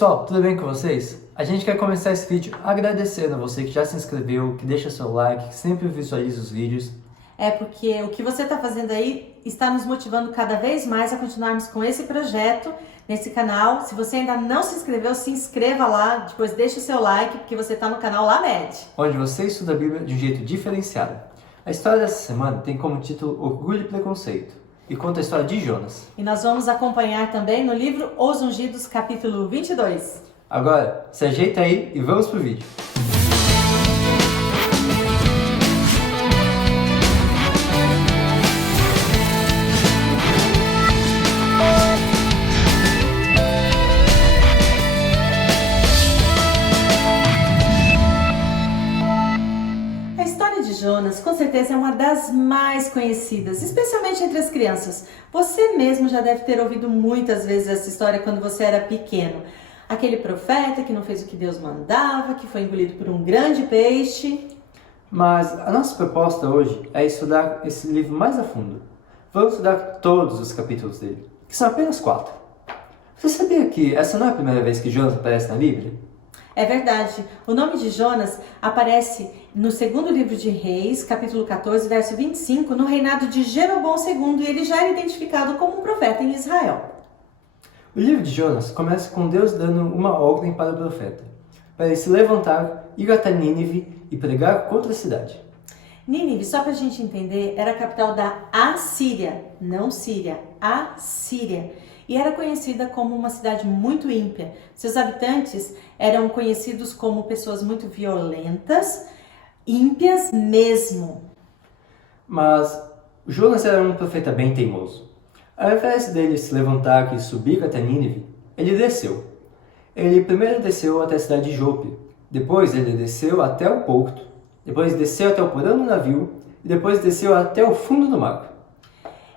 pessoal, tudo bem com vocês? A gente quer começar esse vídeo agradecendo a você que já se inscreveu, que deixa seu like, que sempre visualiza os vídeos. É porque o que você está fazendo aí está nos motivando cada vez mais a continuarmos com esse projeto nesse canal. Se você ainda não se inscreveu, se inscreva lá, depois deixa o seu like, porque você está no canal Lamed, Onde você estuda a Bíblia de um jeito diferenciado. A história dessa semana tem como título Orgulho e Preconceito e conta a história de Jonas. E nós vamos acompanhar também no livro Os Ungidos, capítulo 22. Agora, se ajeita aí e vamos pro vídeo. A história de Jonas, com certeza, é uma das mais conhecidas, especialmente entre as crianças. Você mesmo já deve ter ouvido muitas vezes essa história quando você era pequeno. Aquele profeta que não fez o que Deus mandava, que foi engolido por um grande peixe. Mas a nossa proposta hoje é estudar esse livro mais a fundo. Vamos estudar todos os capítulos dele, que são apenas 4. Você sabia que essa não é a primeira vez que Jonas aparece na Bíblia? É verdade. O nome de Jonas aparece no segundo livro de Reis, capítulo 14, verso 25, no reinado de Jeroboão II, e ele já era identificado como um profeta em Israel. O livro de Jonas começa com Deus dando uma ordem para o profeta, para ele se levantar, ir até Nínive e pregar contra a cidade. Nínive, só para a gente entender, era a capital da Assíria, não Síria, Assíria. E era conhecida como uma cidade muito ímpia. Seus habitantes eram conhecidos como pessoas muito violentas, ímpias mesmo. Mas Jonas era um profeta bem teimoso. Ao invés dele se levantar e subir até Nínive, ele desceu. Ele primeiro desceu até a cidade de Jope, depois ele desceu até o porto, depois desceu até o porão do navio e depois desceu até o fundo do mar.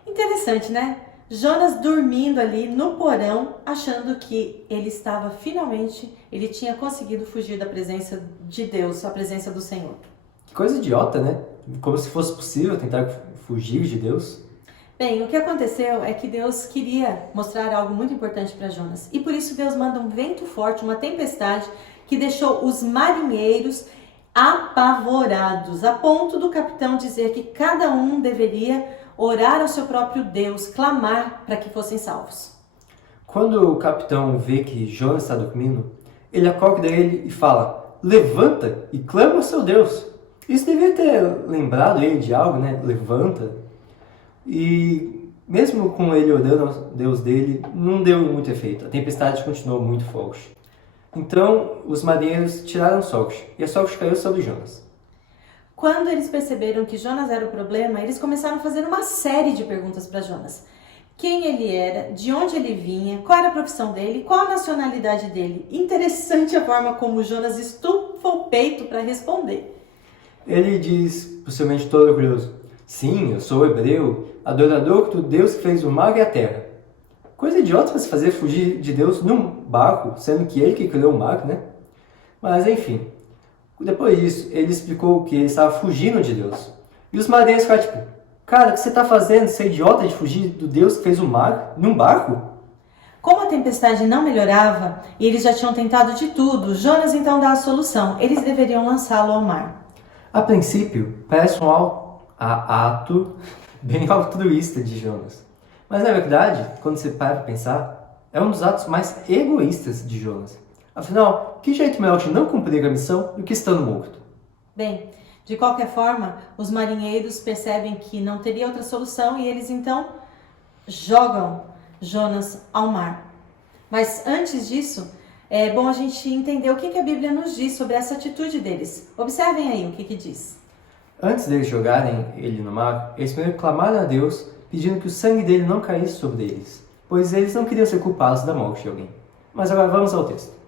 Interessante, né? Jonas dormindo ali no porão, achando que ele estava finalmente, ele tinha conseguido fugir da presença de Deus, a presença do Senhor. Que coisa idiota, né? Como se fosse possível tentar fugir de Deus. Bem, o que aconteceu é que Deus queria mostrar algo muito importante para Jonas. E por isso Deus manda um vento forte, uma tempestade, que deixou os marinheiros apavorados, a ponto do capitão dizer que cada um deveria orar ao seu próprio Deus, clamar para que fossem salvos. Quando o capitão vê que Jonas está dormindo, ele acorda ele e fala: levanta e clama ao seu Deus. Isso devia ter lembrado ele de algo, né? Levanta. E mesmo com ele orando ao Deus dele, não deu muito efeito. A tempestade continuou muito forte. Então, os marinheiros tiraram sorte, e a sorte caiu sobre Jonas. Quando eles perceberam que Jonas era o problema, eles começaram a fazer uma série de perguntas para Jonas. Quem ele era, de onde ele vinha, qual era a profissão dele, qual a nacionalidade dele. Interessante a forma como Jonas estufa o peito para responder. Ele diz, possivelmente todo orgulhoso: sim, eu sou hebreu, adorador do Deus que fez o mar e a terra. Coisa idiota para se fazer fugir de Deus num barco, sendo que ele que criou o mar, né? Mas enfim, depois disso, ele explicou que ele estava fugindo de Deus. E os marinheiros ficaram tipo: cara, o que você está fazendo? Você é idiota de fugir do Deus que fez o mar num barco? Como a tempestade não melhorava e eles já tinham tentado de tudo, Jonas então dá a solução. Eles deveriam lançá-lo ao mar. A princípio, parece um ato bem altruísta de Jonas. Mas na verdade, quando você para para pensar, é um dos atos mais egoístas de Jonas. Afinal, que jeito melhor de não cumprir a missão do que estando morto? Bem, de qualquer forma, os marinheiros percebem que não teria outra solução e eles então jogam Jonas ao mar. Mas antes disso, é bom a gente entender o que a Bíblia nos diz sobre essa atitude deles. Observem aí o que diz. Antes deles jogarem ele no mar, eles primeiro clamaram a Deus, pedindo que o sangue dele não caísse sobre eles, pois eles não queriam ser culpados da morte de alguém. Mas agora vamos ao texto.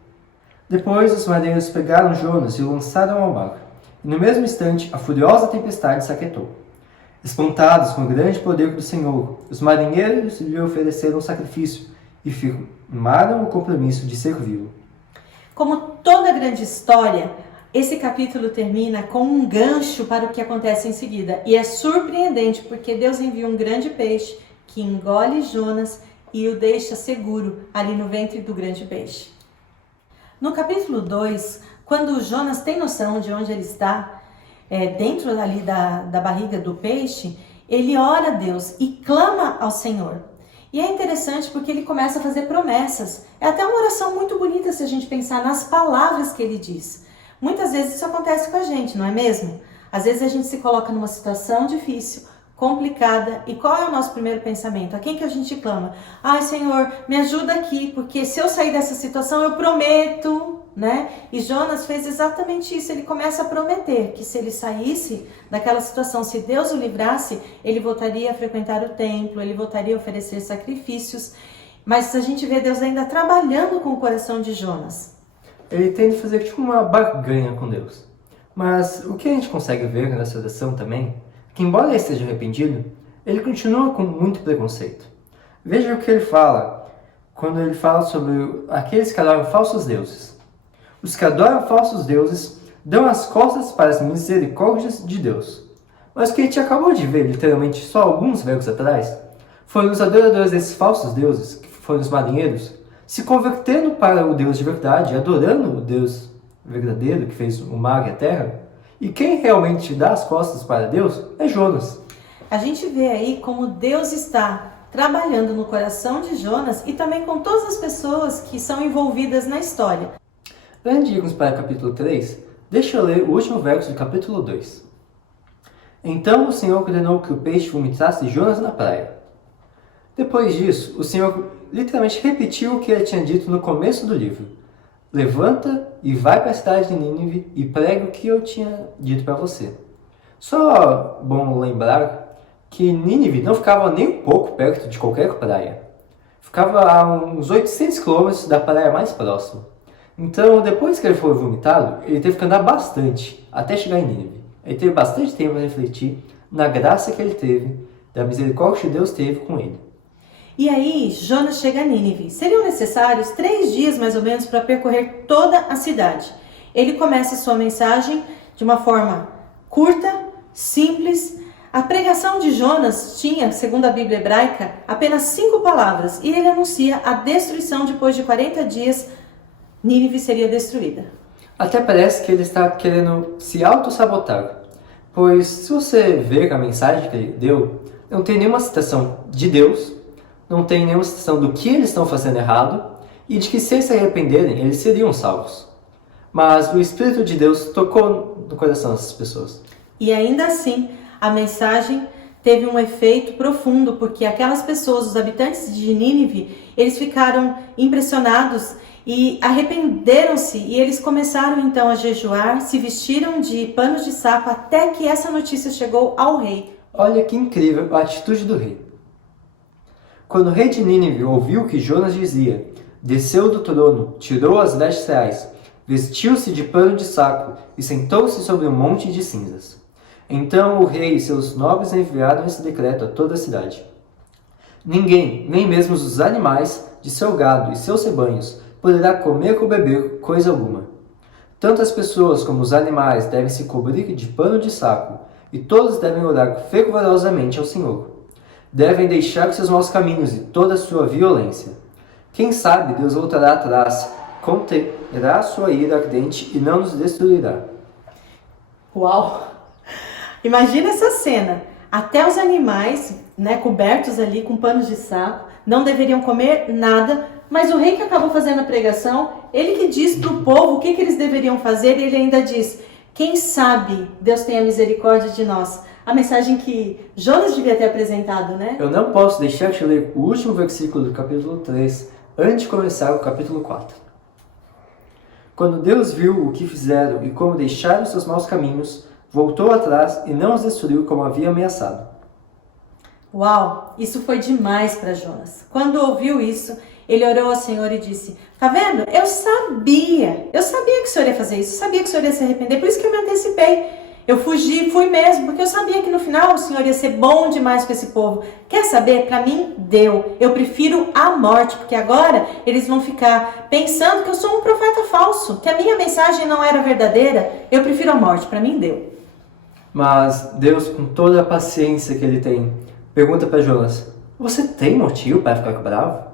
Depois os marinheiros pegaram Jonas e o lançaram ao mar, e no mesmo instante a furiosa tempestade se aquietou. Espantados com o grande poder do Senhor, os marinheiros lhe ofereceram um sacrifício e firmaram o compromisso de servi-lo. Como toda grande história, esse capítulo termina com um gancho para o que acontece em seguida. E é surpreendente porque Deus envia um grande peixe que engole Jonas e o deixa seguro ali no ventre do grande peixe. No capítulo 2, quando Jonas tem noção de onde ele está, dentro ali da barriga do peixe, ele ora a Deus e clama ao Senhor. E é interessante porque ele começa a fazer promessas. É até uma oração muito bonita se a gente pensar nas palavras que ele diz. Muitas vezes isso acontece com a gente, não é mesmo? Às vezes a gente se coloca numa situação difícil, complicada, e qual é o nosso primeiro pensamento? A quem que a gente clama? Ai, Senhor, me ajuda aqui, porque se eu sair dessa situação, eu prometo, né? E Jonas fez exatamente isso, ele começa a prometer que se ele saísse daquela situação, se Deus o livrasse, ele voltaria a frequentar o templo, ele voltaria a oferecer sacrifícios, mas a gente vê Deus ainda trabalhando com o coração de Jonas. Ele tenta fazer tipo uma barganha com Deus. Mas o que a gente consegue ver nessa oração também, que embora ele esteja arrependido, ele continua com muito preconceito. Veja o que ele fala, quando ele fala sobre aqueles que adoram falsos deuses. Os que adoram falsos deuses dão as costas para as misericórdias de Deus. Mas o que a gente acabou de ver, literalmente só alguns versos atrás, foram os adoradores desses falsos deuses, que foram os marinheiros, se convertendo para o Deus de verdade, adorando o Deus verdadeiro que fez o mar e a terra. E quem realmente dá as costas para Deus é Jonas. A gente vê aí como Deus está trabalhando no coração de Jonas e também com todas as pessoas que são envolvidas na história. Antes de irmos para o capítulo 3, deixa eu ler o último verso do capítulo 2. Então o Senhor ordenou que o peixe vomitasse Jonas na praia. Depois disso, o Senhor literalmente repetiu o que ele tinha dito no começo do livro. Levanta e vai para a cidade de Nínive e prega o que eu tinha dito para você. Só bom lembrar que Nínive não ficava nem um pouco perto de qualquer praia. Ficava a uns 800 quilômetros da praia mais próxima. Então, depois que ele foi vomitado, ele teve que andar bastante até chegar em Nínive. Ele teve bastante tempo para refletir na graça que ele teve, da misericórdia que Deus teve com ele. E aí, Jonas chega a Nínive. Seriam necessários 3 dias, mais ou menos, para percorrer toda a cidade. Ele começa sua mensagem de uma forma curta, simples. A pregação de Jonas tinha, segundo a Bíblia hebraica, apenas 5 palavras. E ele anuncia a destruição depois de 40 dias. Nínive seria destruída. Até parece que ele está querendo se auto-sabotar. Pois, se você ver a mensagem que ele deu, não tem nenhuma citação de Deus, não tem nenhuma citação do que eles estão fazendo errado e de que se eles se arrependerem, eles seriam salvos. Mas o Espírito de Deus tocou no coração dessas pessoas. E ainda assim, a mensagem teve um efeito profundo, porque aquelas pessoas, os habitantes de Nínive, eles ficaram impressionados e arrependeram-se. E eles começaram então a jejuar, se vestiram de panos de saco até que essa notícia chegou ao rei. Olha que incrível a atitude do rei. Quando o rei de Nínive ouviu o que Jonas dizia, desceu do trono, tirou as vestes reais, vestiu-se de pano de saco e sentou-se sobre um monte de cinzas. Então o rei e seus nobres enviaram esse decreto a toda a cidade. Ninguém, nem mesmo os animais de seu gado e seus rebanhos, poderá comer ou beber coisa alguma. Tanto as pessoas como os animais devem se cobrir de pano de saco, e todos devem orar fervorosamente ao Senhor. Devem deixar os seus maus caminhos e toda a sua violência. Quem sabe Deus voltará atrás, conterá sua ira ardente e não nos destruirá. Uau! Imagina essa cena. Até os animais, cobertos ali com panos de saco, não deveriam comer nada, mas o rei que acabou fazendo a pregação, ele que diz para o povo o que eles deveriam fazer, e ele ainda diz, quem sabe Deus tenha misericórdia de nós. A mensagem que Jonas devia ter apresentado, né? Eu não posso deixar de ler o último versículo do capítulo 3, antes de começar o capítulo 4. Quando Deus viu o que fizeram e como deixaram seus maus caminhos, voltou atrás e não os destruiu como havia ameaçado. Uau, isso foi demais para Jonas. Quando ouviu isso, ele orou ao Senhor e disse, tá vendo? Eu sabia que o Senhor ia fazer isso, sabia que o Senhor ia se arrepender, por isso que eu me antecipei. Eu fugi, fui mesmo, porque eu sabia que no final o Senhor ia ser bom demais com esse povo. Quer saber? Para mim, deu. Eu prefiro a morte, porque agora eles vão ficar pensando que eu sou um profeta falso, que a minha mensagem não era verdadeira. Eu prefiro a morte, para mim, deu. Mas Deus, com toda a paciência que ele tem, pergunta para Jonas, você tem motivo para ficar bravo?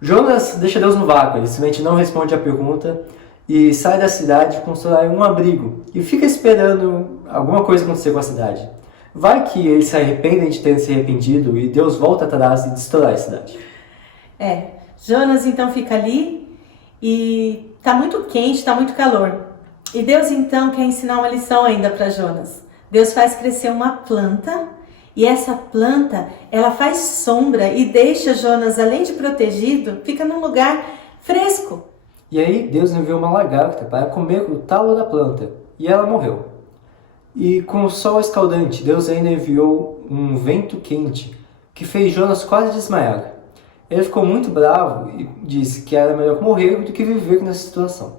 Jonas deixa Deus no vácuo, ele simplesmente não responde a pergunta e sai da cidade, constrói um abrigo e fica esperando alguma coisa acontecer com a cidade. Vai que eles se arrependem de terem se arrependido e Deus volta atrás e destrói a cidade. Jonas então fica ali e tá muito quente, tá muito calor. E Deus então quer ensinar uma lição ainda para Jonas. Deus faz crescer uma planta e essa planta, ela faz sombra e deixa Jonas, além de protegido, fica num lugar fresco. E aí Deus enviou uma lagarta para comer o talo da planta e ela morreu. E com o sol escaldante, Deus ainda enviou um vento quente que fez Jonas quase desmaiar. Ele ficou muito bravo e disse que era melhor morrer do que viver nessa situação.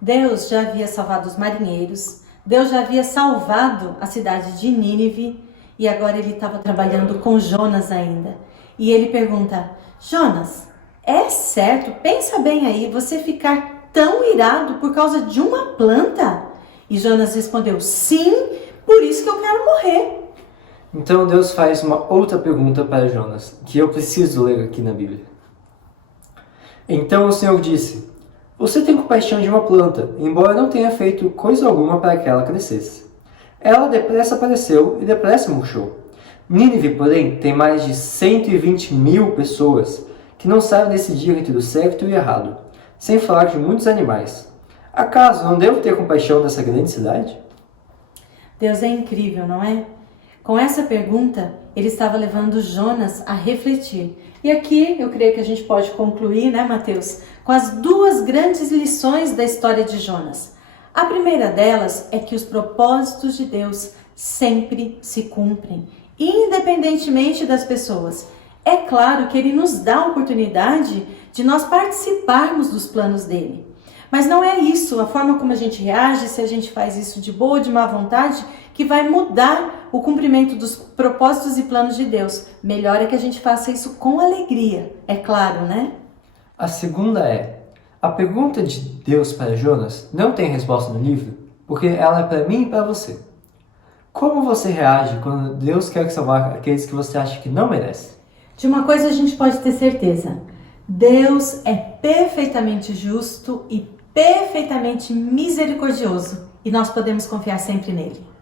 Deus já havia salvado os marinheiros, Deus já havia salvado a cidade de Nínive e agora ele estava trabalhando com Jonas ainda. E ele pergunta: Jonas, é certo? Pensa bem aí, você ficar tão irado por causa de uma planta? E Jonas respondeu: sim, por isso que eu quero morrer. Então Deus faz uma outra pergunta para Jonas, que eu preciso ler aqui na Bíblia. Então o Senhor disse: você tem compaixão de uma planta, embora não tenha feito coisa alguma para que ela crescesse. Ela depressa apareceu e depressa murchou. Nínive, porém, tem mais de 120.000 pessoas que não sabem decidir entre o certo e o errado, sem falar de muitos animais. Acaso não devo ter compaixão dessa grande cidade? Deus é incrível, não é? Com essa pergunta, ele estava levando Jonas a refletir. E aqui eu creio que a gente pode concluir, né, Mateus, com as duas grandes lições da história de Jonas. A primeira delas é que os propósitos de Deus sempre se cumprem, independentemente das pessoas. É claro que ele nos dá a oportunidade de nós participarmos dos planos dele. Mas não é isso, a forma como a gente reage, se a gente faz isso de boa ou de má vontade, que vai mudar o cumprimento dos propósitos e planos de Deus. Melhor é que a gente faça isso com alegria, é claro, né? A segunda é: a pergunta de Deus para Jonas não tem resposta no livro, porque ela é para mim e para você. Como você reage quando Deus quer salvar aqueles que você acha que não merece? De uma coisa a gente pode ter certeza: Deus é perfeitamente justo e perfeitamente misericordioso, e nós podemos confiar sempre nele.